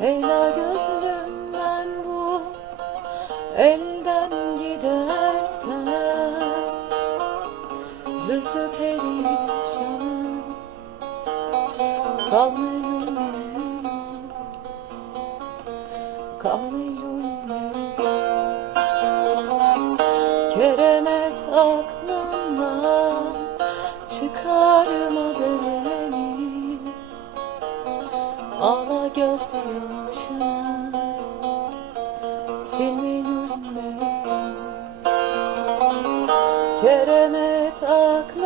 Leyla gözlümden bu elden gidersen. Zülfü perişanım kalmıyor kalmıyor Keremet aklından çıkarır Ağla gözyaşını Silmeyin Keremet aklından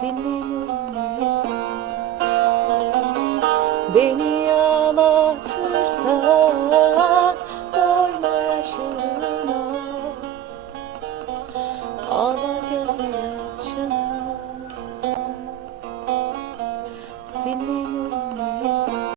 Silmeyin Beni ağlatırsan